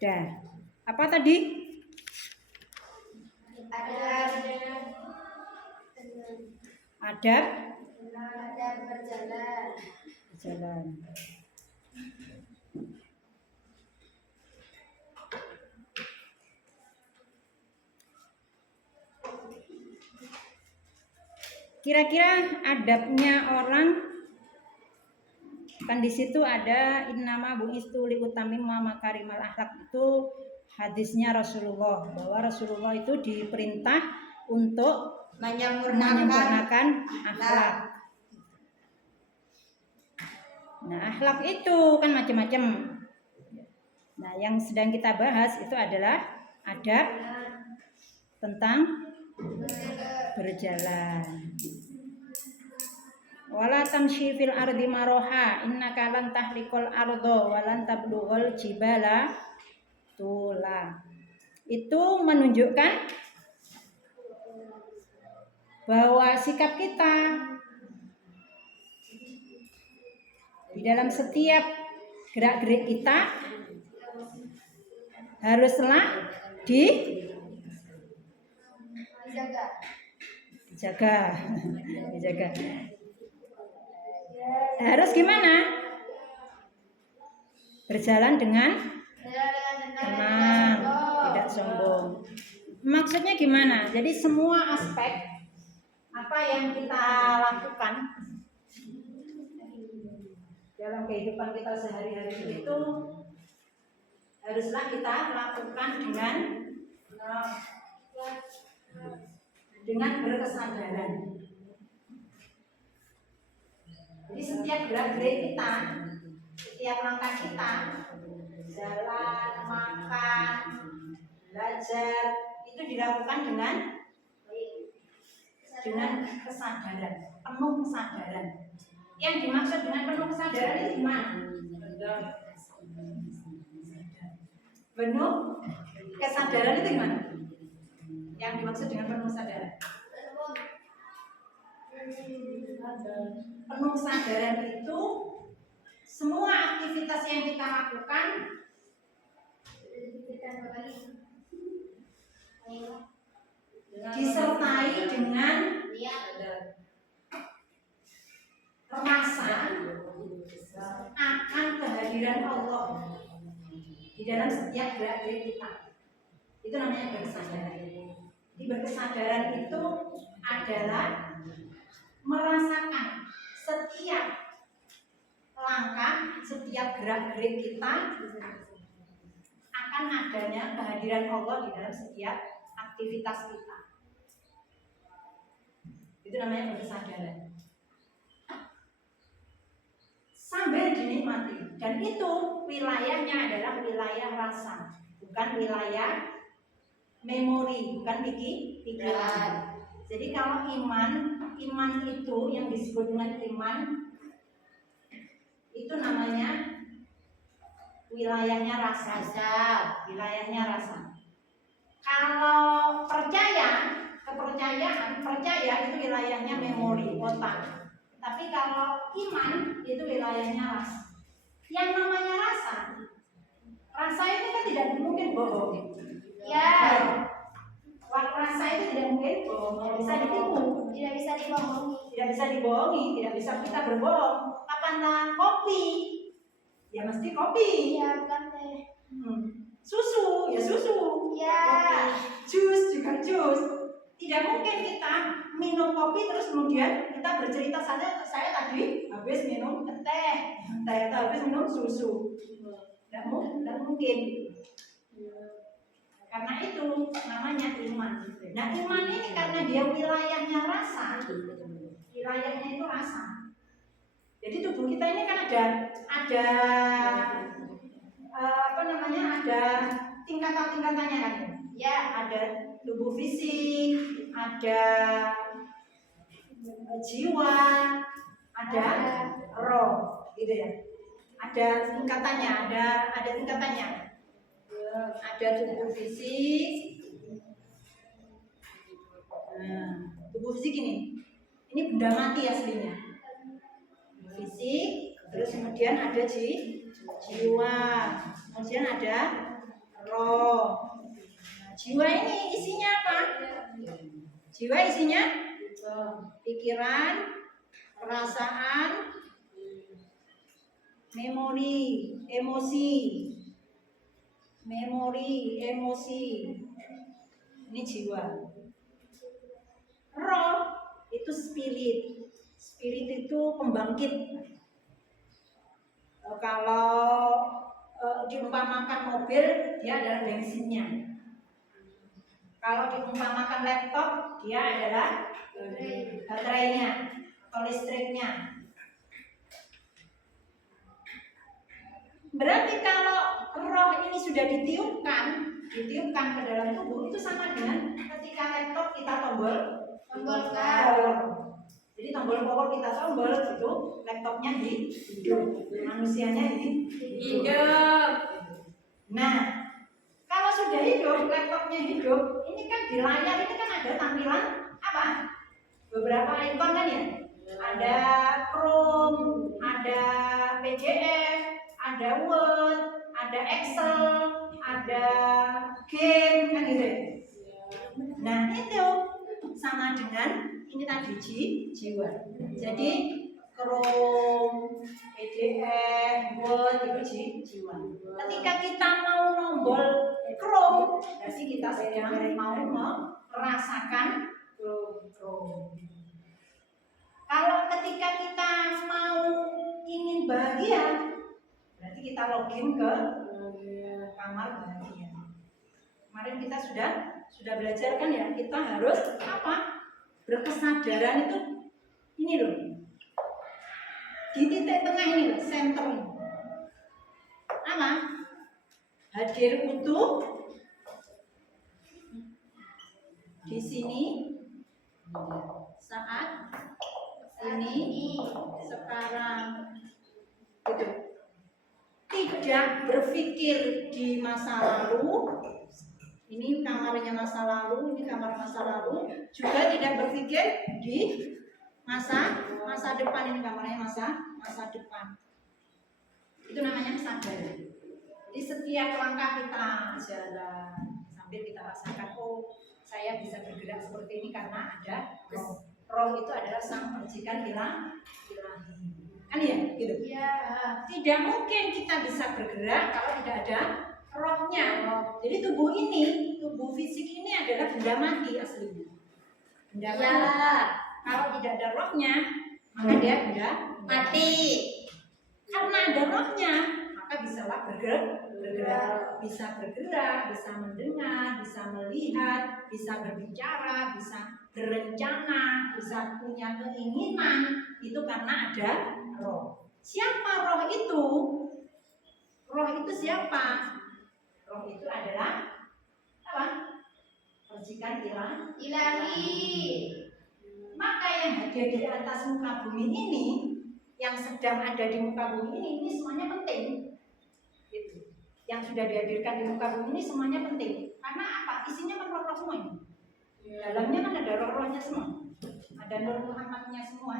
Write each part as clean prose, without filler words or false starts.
Dah. Apa tadi? Adab berjalan. Kira-kira adabnya orang, kan di situ ada innama bu'istu liutamimma makarimal akhlak, itu hadisnya Rasulullah, bahwa Rasulullah itu diperintah untuk menyempurnakan akhlak. Nah, akhlak itu kan macam-macam. Nah, yang sedang kita bahas itu adalah adab tentang berjalan. Wala tamshi fil ardi maroha innaka lan tahriqal arda wa lan tablughal jibala tula. Itu menunjukkan bahwa sikap kita di dalam setiap gerak-gerik kita haruslah dijaga. Harus gimana? Berjalan dengan tenang, tidak sombong. Maksudnya gimana? Jadi semua aspek apa yang kita lakukan dalam kehidupan kita sehari-hari itu haruslah kita lakukan dengan berkesadaran. Jadi setiap gerak-gerik kita, setiap langkah kita, jalan, makan, belajar, itu dilakukan dengan kesadaran, penuh kesadaran. Yang dimaksud dengan penuh kesadaran itu gimana? Penuh kesadaran itu gimana? Yang dimaksud dengan penuh kesadaran? Penuh kesadaran itu semua aktivitas yang kita lakukan disertai dengan merasa akan kehadiran Allah di dalam setiap gerak-gerik kita. Itu namanya berkesadaran. Di berkesadaran itu adalah merasakan setiap langkah, setiap gerak-gerik kita akan adanya kehadiran Allah di dalam setiap aktivitas kita. Itu namanya berkesadaran. Sambil dinikmati, dan itu wilayahnya adalah wilayah rasa, bukan wilayah memori, bukan pikiran. Jadi kalau iman itu yang disebut dengan iman itu namanya wilayahnya rasa. Wilayahnya rasa. Kalau percaya itu wilayahnya memori, otak. Tapi kalau iman itu wilayahnya rasa. Yang namanya rasa itu kan tidak mungkin bohong. Ya. Rasa itu tidak mungkin bohong, tidak bisa ditipu, tidak bisa dibohongi, tidak bisa kita berbohong. Kapan kopi? Ya mesti kopi. Ya kan teh. Susu, ya susu. Ya. Jus juga jus. Tidak mungkin kita minum kopi terus kemudian kita bercerita saya tadi habis minum teh itu habis minum susu. Tidak mungkin. Karena itu namanya iman. Nah, iman ini karena dia wilayahnya rasa. Wilayahnya itu rasa. Jadi tubuh kita ini kan ada ada tingkatan-tingkatannya kan. Ya, ada tubuh fisik, ada jiwa, ada roh, gitu ya. Ada tingkatannya, ada tingkatannya. Ada tubuh fisik. Tubuh fisik ini benda mati aslinya. Fisik, terus kemudian ada jiwa, kemudian ada roh. Nah, jiwa ini isinya apa? Jiwa isinya pikiran, perasaan, memori, emosi. Ini jiwa. Roh itu spirit. Spirit itu pembangkit. Kalau diumpamakan mobil, dia adalah bensinnya. Kalau diumpamakan laptop, dia adalah baterainya atau listriknya. Berarti kalau roh ini sudah ditiupkan ke dalam tubuh, itu sama dengan ketika laptop kita tombol power. Jadi tombol power kita tombol, itu laptopnya hidup, manusianya hidup. Nah, kalau sudah hidup, laptopnya hidup, ini kan di layar ini kan ada tampilan apa? Beberapa ikon kan ya? Ada Chrome, ada PDF, ada Word, ada Excel, ada game, kan gitu. Nah itu sama dengan ini tadi jiwa. Jadi Chrome, PDF, Word itu jiwa. Ketika kita mau nombol Chrome, berarti kita sedang mau merasakan Chrome. Kalau ketika kita mau ingin bahagia, berarti kita login ke kamar bahagia. Kemarin kita sudah belajar kan ya, kita harus apa? Berkesadaran itu ini loh. Di titik tengah ini loh, center. Apa? Hadir utuh di sini saat ini sekarang gitu. Tidak berpikir di masa lalu, ini kamarnya masa lalu, ini kamar masa lalu, juga tidak berpikir di masa depan, ini kamarnya masa depan. Itu namanya sadar. Jadi setiap langkah kita jalan sambil kita rasakan, oh saya bisa bergerak seperti ini karena ada roh. Roh itu adalah sang percikan ilahi. Kan ya, gitu. Ya. Tidak mungkin kita bisa bergerak kalau tidak ada rohnya. Jadi tubuh fisik ini adalah benda mati aslinya. Benda mati. Kalau tidak ada rohnya, maka dia benda mati. Karena ada rohnya, maka bisalah bergerak, bisa bergerak, bisa mendengar, bisa melihat, bisa berbicara, bisa berencana, bisa punya keinginan. Itu karena ada roh. Siapa roh itu? Roh itu siapa? Roh itu adalah apa? Percikan ilahi. Maka yang hadir di atas muka bumi ini, yang sedang ada di muka bumi ini semuanya penting. Gitu. Yang sudah dihadirkan di muka bumi ini semuanya penting. Karena apa? Isinya kan roh-roh semua ini. Dalamnya kan ada roh-rohnya semua. Ada Nur Muhammadnya semua.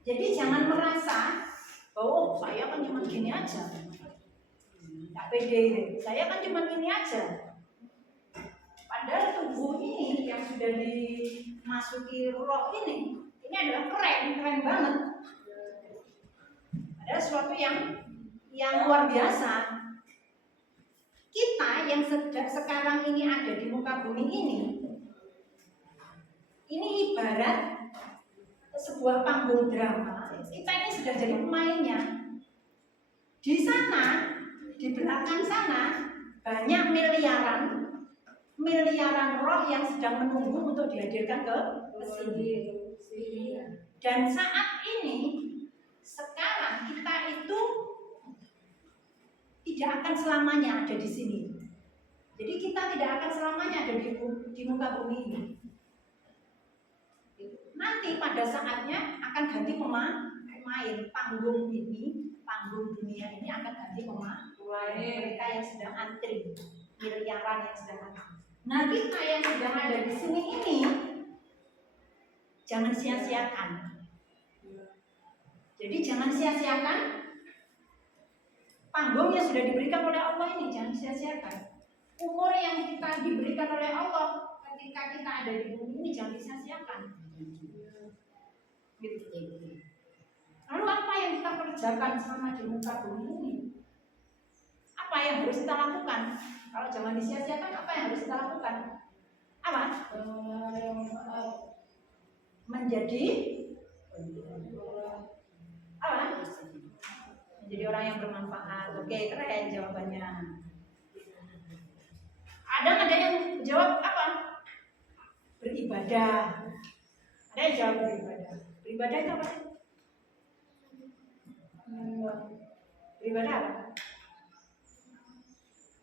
Jadi jangan merasa bahwa saya kan cuma gini aja. Tak pede, saya kan cuma gini aja. Padahal tubuh ini yang sudah dimasuki roh ini adalah keren banget. Ada sesuatu yang luar biasa. Kita yang sekarang ini ada di muka bumi ini ibarat sebuah panggung drama. Kita ini sudah jadi pemainnya. Di sana, di belakang sana banyak miliaran roh yang sedang menunggu untuk dihadirkan ke sini. Dan saat ini, sekarang kita itu tidak akan selamanya ada di sini. Jadi kita tidak akan selamanya ada di muka bumi ini. Nanti pada saatnya akan ganti pemain. Panggung dunia ini akan ganti pemain. Mereka yang sedang antri, miliaran yang sedang antri. Nah kita yang sedang ada di sini ini jangan sia-siakan. Jadi jangan sia-siakan panggung yang sudah diberikan oleh Allah ini jangan sia-siakan. Umur yang kita diberikan oleh Allah ketika kita ada di bumi ini jangan sia-siakan. Gitu. Lalu apa yang kita kerjakan selama di muka bumi ini? Apa yang harus kita lakukan? Kalau jangan disia-siakan, apa yang harus kita lakukan? Apa? Menjadi apa? Menjadi orang yang bermanfaat. Oke, keren jawabannya. Ada yang jawab apa? Beribadah. Ada yang jawab beribadah. Beribadah itu apa sih? Beribadah apa?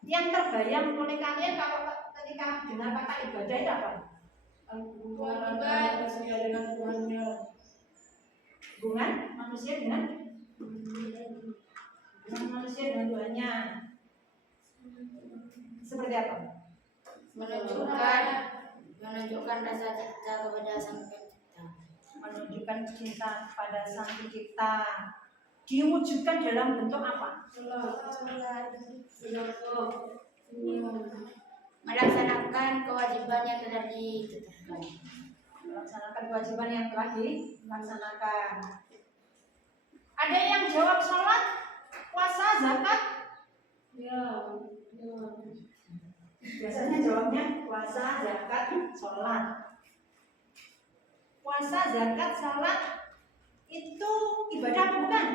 Yang terbayang oleh kalian kalau ketika dengar kata ibadah itu apa? Hubungan manusia dengan Tuhannya. Hubungan manusia dengan Tuhannya. Seperti apa? Menunjukkan rasa cinta kepada Sang Pencipta. Menunjukkan cinta pada Sang Pencipta. Diwujudkan dalam bentuk apa? Melaksanakan kewajiban yang telah ditetapkan. Melaksanakan kewajiban yang telah dilaksanakan. Ada yang jawab sholat, puasa, zakat? Ya. Biasanya jawabnya puasa, zakat, sholat. Puasa, zakat, sholat itu ibadah apa bukan?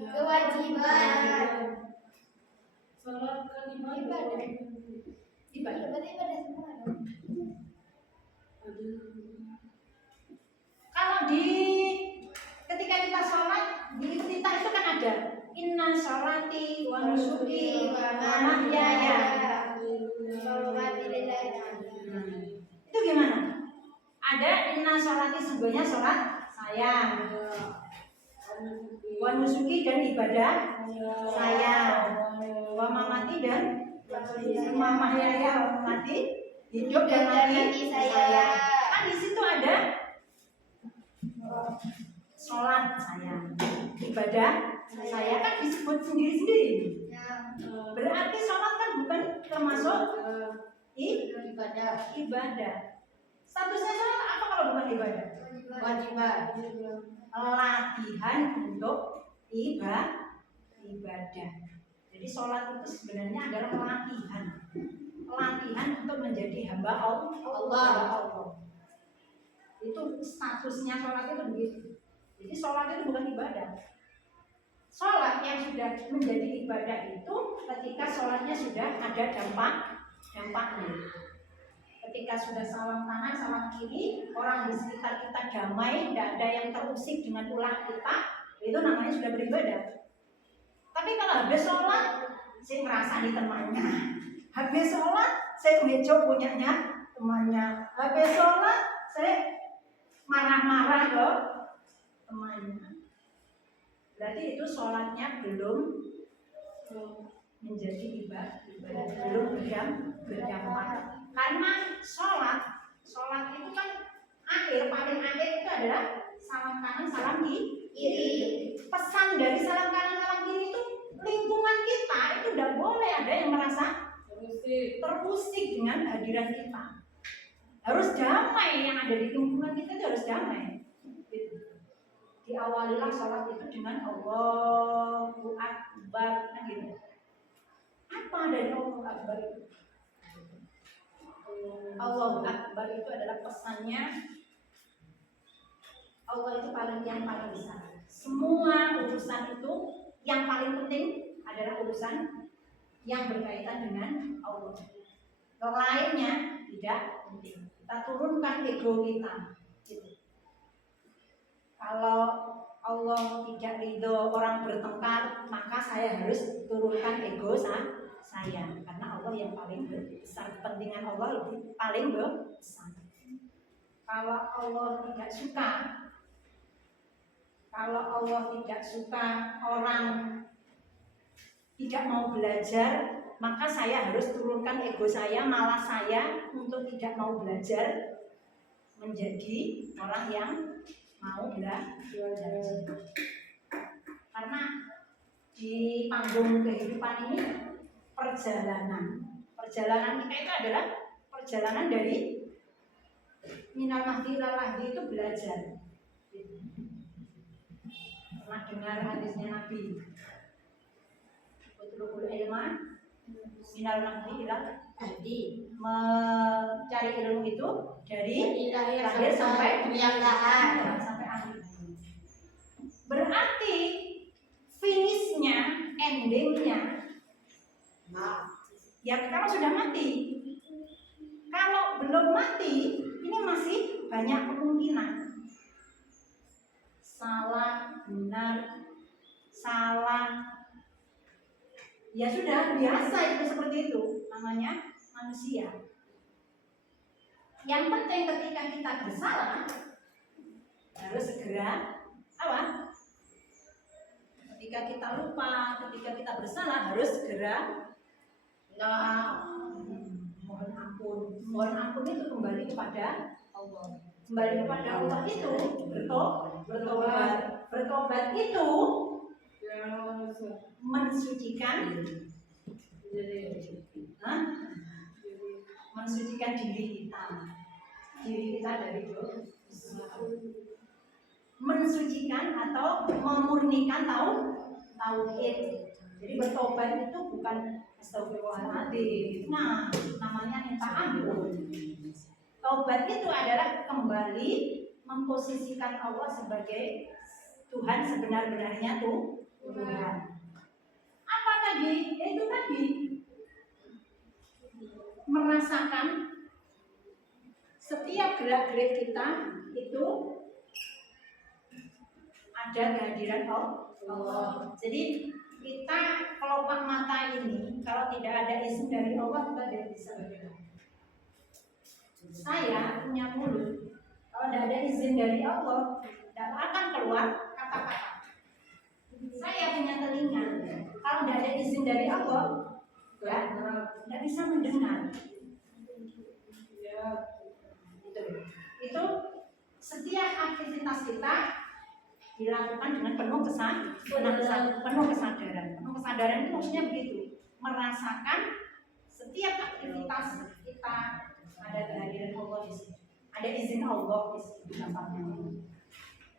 Kewajiban. Sholat kan ibadah. Ibadah semua. Kalau ketika kita sholat di iftitah itu kan ada inna sholati wa nusuki wa mahyaya. Itu gimana? Ada inna sholati sungguhnya sholat saya, wa nusuki dan ibadah saya, wa mamati dan mahyaya mati hidup dan mati saya. Kan di situ ada sholat saya, ibadah saya kan disebut sendiri-sendiri. Berarti sholat kan bukan termasuk ibadah. Statusnya sholat apa kalau bukan ibadah? Kewajiban. Latihan untuk ibadah. Jadi sholat itu sebenarnya adalah latihan untuk menjadi hamba Allah. Itu statusnya sholat itu begitu. Jadi sholat itu bukan ibadah. Sholat yang sudah menjadi ibadah itu ketika sholatnya sudah ada dampaknya. Ketika sudah salam kanan, salam kiri, orang di sekitar kita damai, tidak ada yang terusik dengan ulah kita, itu namanya sudah beribadah. Tapi kalau habis sholat, saya ngerasa di temannya. Habis sholat, saya ngejo punyanya temannya. Habis sholat, saya marah-marah ke temannya. Berarti itu sholatnya belum menjadi ibadah, belum berdampak. Karena sholat itu kan paling akhir itu adalah salam kanan, salam kiri. Pesan dari salam kanan, salam kiri itu lingkungan kita itu tidak boleh ada yang merasa terusik dengan kehadiran kita. Harus damai, yang ada di lingkungan kita itu harus damai. Diawalilah sholat itu dengan Allahu Akbar, kan gitu. Apa dari Allahu Akbar itu? Allahu Akbar itu adalah pesannya Allah itu yang paling besar. Semua urusan itu yang paling penting adalah urusan yang berkaitan dengan Allah. Lainnya tidak penting. Kita turunkan ego kita. Gitu. Kalau Allah tidak ridho orang bertengkar, maka saya harus turunkan ego saya, karena Allah yang paling besar, kepentingan Allah lebih paling besar. Kalau Allah tidak suka orang tidak mau belajar, maka saya harus turunkan ego saya, malas saya untuk tidak mau belajar, menjadi orang yang mau belajar. Karena di panggung kehidupan ini perjalanan. Perjalanan kita itu adalah perjalanan dari minal mahdi ilal lahdi, itu belajar. Pernah dengar hadisnya Nabi? Utlubul ilma minal mahdi ilal lahdi. Mencari ilmu itu dari lahir sampai sampai akhir. Berarti finishnya, endingnya, ya kalau sudah mati. Kalau belum mati, ini masih banyak kemungkinan. Salah, benar, salah. Ya sudah, biasa itu seperti itu. Namanya manusia. Yang penting ketika kita bersalah, harus segera apa? Ketika kita lupa, ketika kita bersalah, harus segera mohon ampun. Mohon ampun itu kembali kepada Allah. Kembali kepada Allah itu bertobat. Bertobat itu mensucikan, mensucikan diri kita. Diri kita dari dosa. Mensucikan atau memurnikan tauhid. Jadi bertobat itu bukan astagfirullahaladzim. Nah, namanya minta ampun. Taubat itu adalah kembali memposisikan Allah sebagai Tuhan sebenar-benarnya Tuhan. Apa tadi? Itu tadi merasakan setiap gerak-gerik kita itu ada kehadiran Allah. Jadi kita kelopak mata ini kalau tidak ada izin dari Allah kita tidak bisa bergerak. Saya punya mulut, kalau tidak ada izin dari Allah tidak akan keluar kata-kata. Saya punya telinga, kalau tidak ada izin dari Allah ya tidak bisa mendengar. Itu setiap aktivitas kita dilakukan dengan penuh kesadaran. Penuh kesadaran itu maksudnya begitu, merasakan setiap aktivitas kita ada kehadiran Allah di sini, ada izin Allah di sini dampaknya.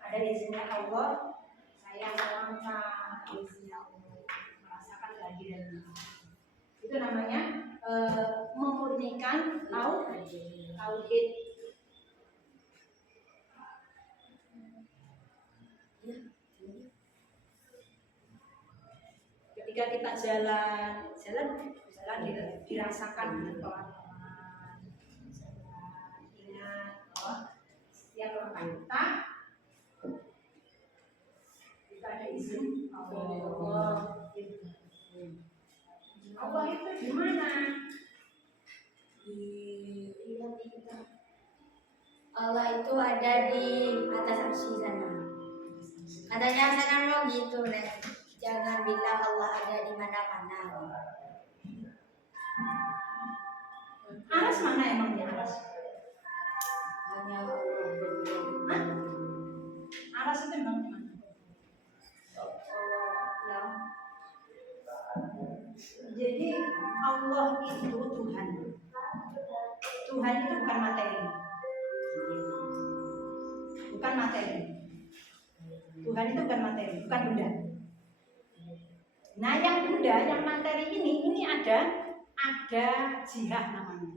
Ada izinnya Allah, saya melangkah izinnya Allah, merasakan kehadiran. Itu namanya memurnikan tauhid. Ketika kita jalan dirasakan pelan-pelan. Ingat bahwa setiap langkah kita ada izin Allah. Allah itu di mana? Allah itu ada di atas arsy sana. Katanya sana lo gitu, Nek. Jangan bilang Allah ada di mana-mana. Aras mana emangnya aras? Hanya Allah. Aras itu emang mana? Jadi Allah itu Tuhan. Tuhan itu bukan materi. Bukan materi. Tuhan itu bukan materi, bukan benda. Nah, yang benda, yang materi ini ada jihah namanya.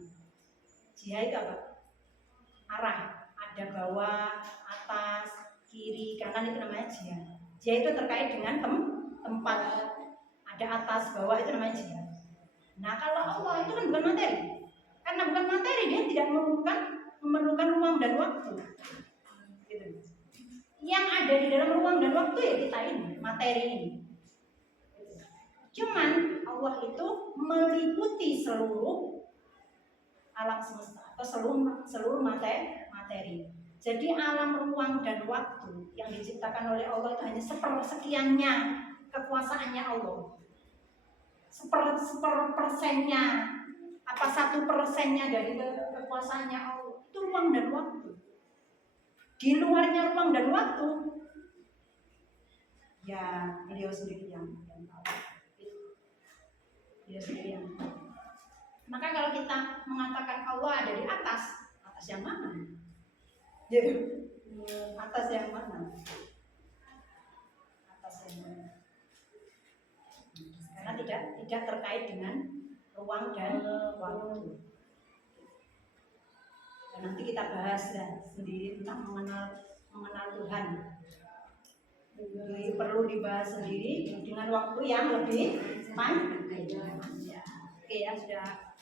Jihah itu apa? Arah. Ada bawah, atas, kiri, kanan, itu namanya jihah. Jihah itu terkait dengan tempat. Ada atas, bawah, itu namanya jihah. Nah, kalau Allah itu kan bukan materi. Karena bukan materi, dia tidak memerlukan ruang dan waktu. Gitu. Yang ada di dalam ruang dan waktu ya kita ini, materi ini. Cuman Allah itu meliputi seluruh alam semesta atau seluruh materi. Jadi alam ruang dan waktu yang diciptakan oleh Allah itu hanya sepersekiannya kekuasaannya Allah. Sepersennya, apa 1% dari kekuasaannya Allah itu ruang dan waktu. Di luarnya ruang dan waktu Ya beliau sendiri yang tahu. Beliau sendiri yang tahu. Maka kalau kita mengatakan Allah ada di atas yang mana? Jadi atas yang mana? Atas yang mana? Karena tidak terkait dengan ruang dan waktu. Dan nanti kita bahas ya sendiri tentang mengenal Tuhan. Jadi perlu dibahas sendiri dengan waktu yang lebih panjang. Oke ya sudah.